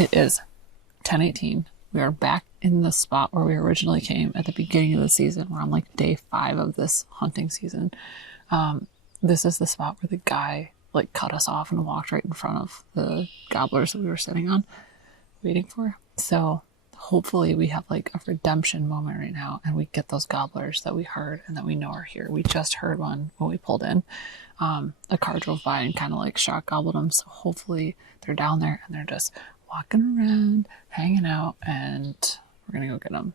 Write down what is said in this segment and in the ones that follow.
It is 10:18. We are back in the spot where we originally came at the beginning of the season. We're on like day 5 of this hunting season. This is the spot where the guy like cut us off and walked right in front of the gobblers that we were sitting on, waiting for. So hopefully we have like a redemption moment right now and we get those gobblers that we heard and that we know are here. We just heard one when we pulled in. A car drove by and kind of like shot gobbled them. So hopefully they're down there and they're just walking around, hanging out, and we're gonna go get them.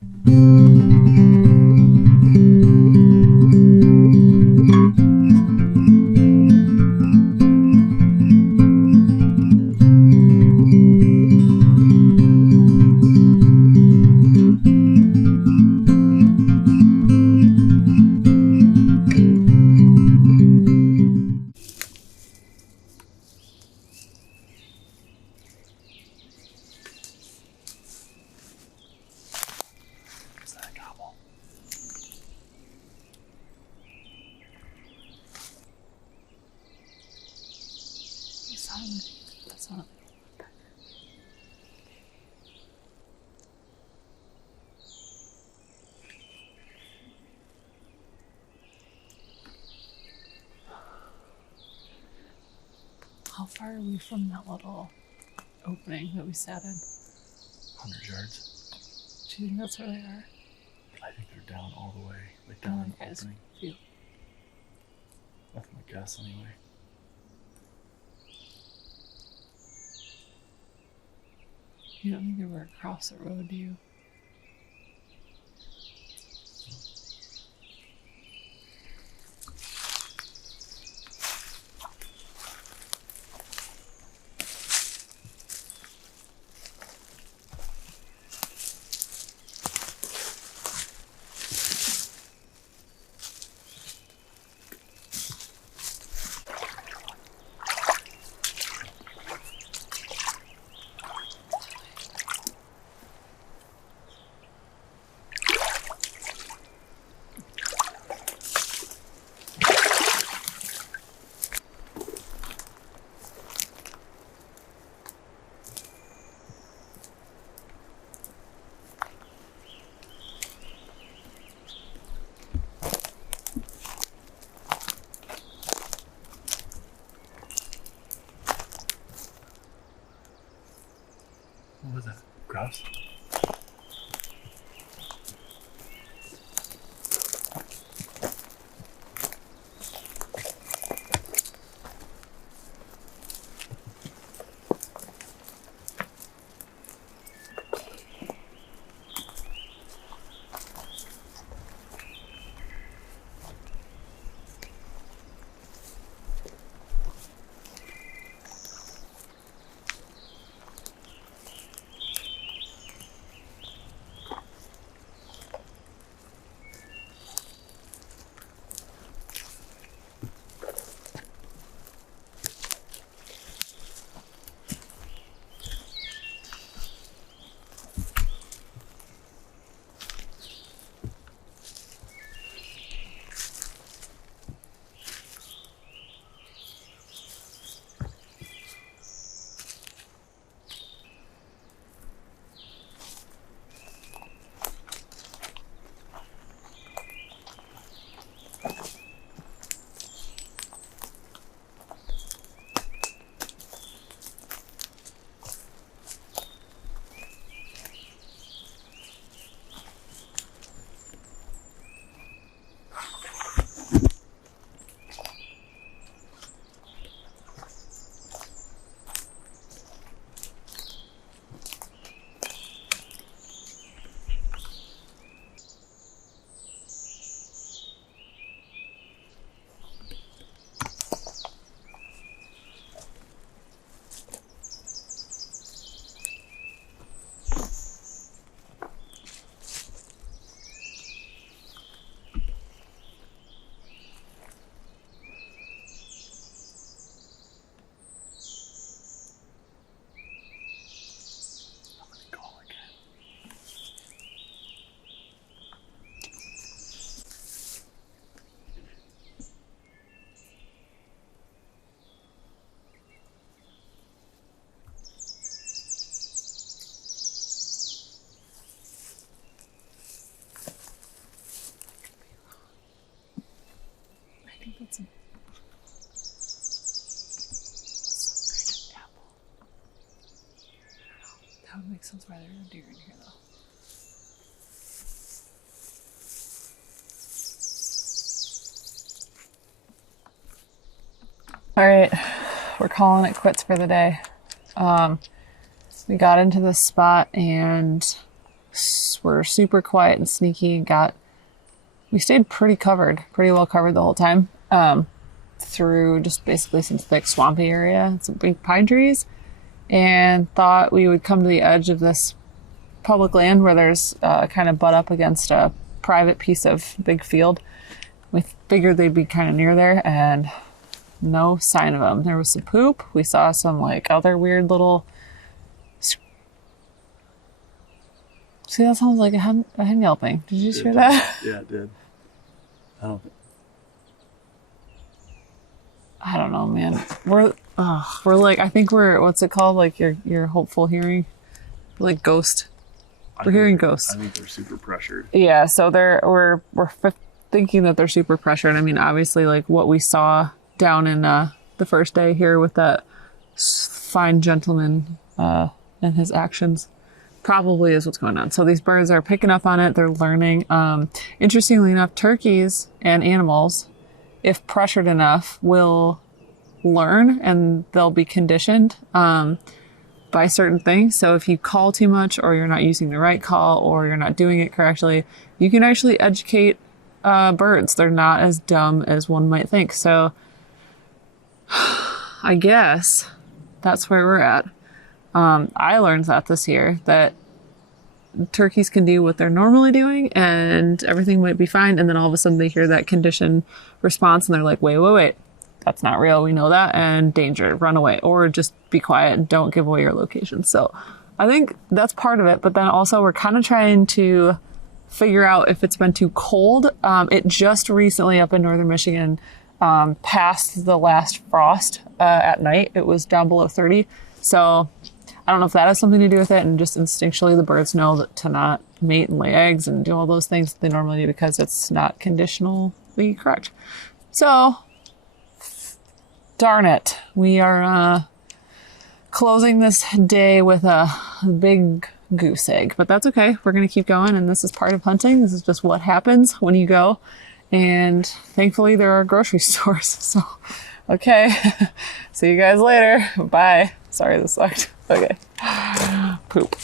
That's not. How far are we from that little opening that we sat in? 100 yards. Do you think that's where they are? I think they're down all the way, like down in the opening. Few. That's my guess anyway. You don't think they were across the road, do you? What was that? Grouse? That would make sense why there are deer in here, though. All right, we're calling it quits for the day. We got into this spot and we're super quiet and sneaky and we stayed pretty well covered the whole time. Through just basically some thick swampy area, some big pine trees, and thought we would come to the edge of this public land where there's kind of butt up against a private piece of big field. We figured they'd be kind of near there, and no sign of them. There was some poop. We saw some like other weird little. See, that sounds like a hen yelping. Did you just hear that? Yeah, it did. I don't know, man. We're like, I think what's it called? Like your hopeful hearing, like ghost. We're hearing ghosts. I think they're super pressured. Yeah, so we're thinking that they're super pressured. I mean, obviously, like what we saw down in the first day here with that fine gentleman and his actions probably is what's going on. So these birds are picking up on it. They're learning. Interestingly enough, turkeys and animals, if pressured enough, will learn and they'll be conditioned by certain things. So if you call too much or you're not using the right call or you're not doing it correctly, you can actually educate birds. They're not as dumb as one might think. So I guess that's where we're at. I learned that this year, that turkeys can do what they're normally doing and everything might be fine. And then all of a sudden they hear that conditioned response and they're like, wait, that's not real. We know that, and danger, run away, or just be quiet and don't give away your location. So I think that's part of it. But then also we're kind of trying to figure out if it's been too cold. It just recently up in northern Michigan passed the last frost at night. It was down below 30. So I don't know if that has something to do with it, and just instinctually the birds know that to not mate and lay eggs and do all those things that they normally do because it's not conditionally correct. So, darn it. We are closing this day with a big goose egg, but that's okay. We're going to keep going, and this is part of hunting. This is just what happens when you go, and thankfully there are grocery stores. So, okay. See you guys later. Bye. Sorry, this sucked. Okay. Poop.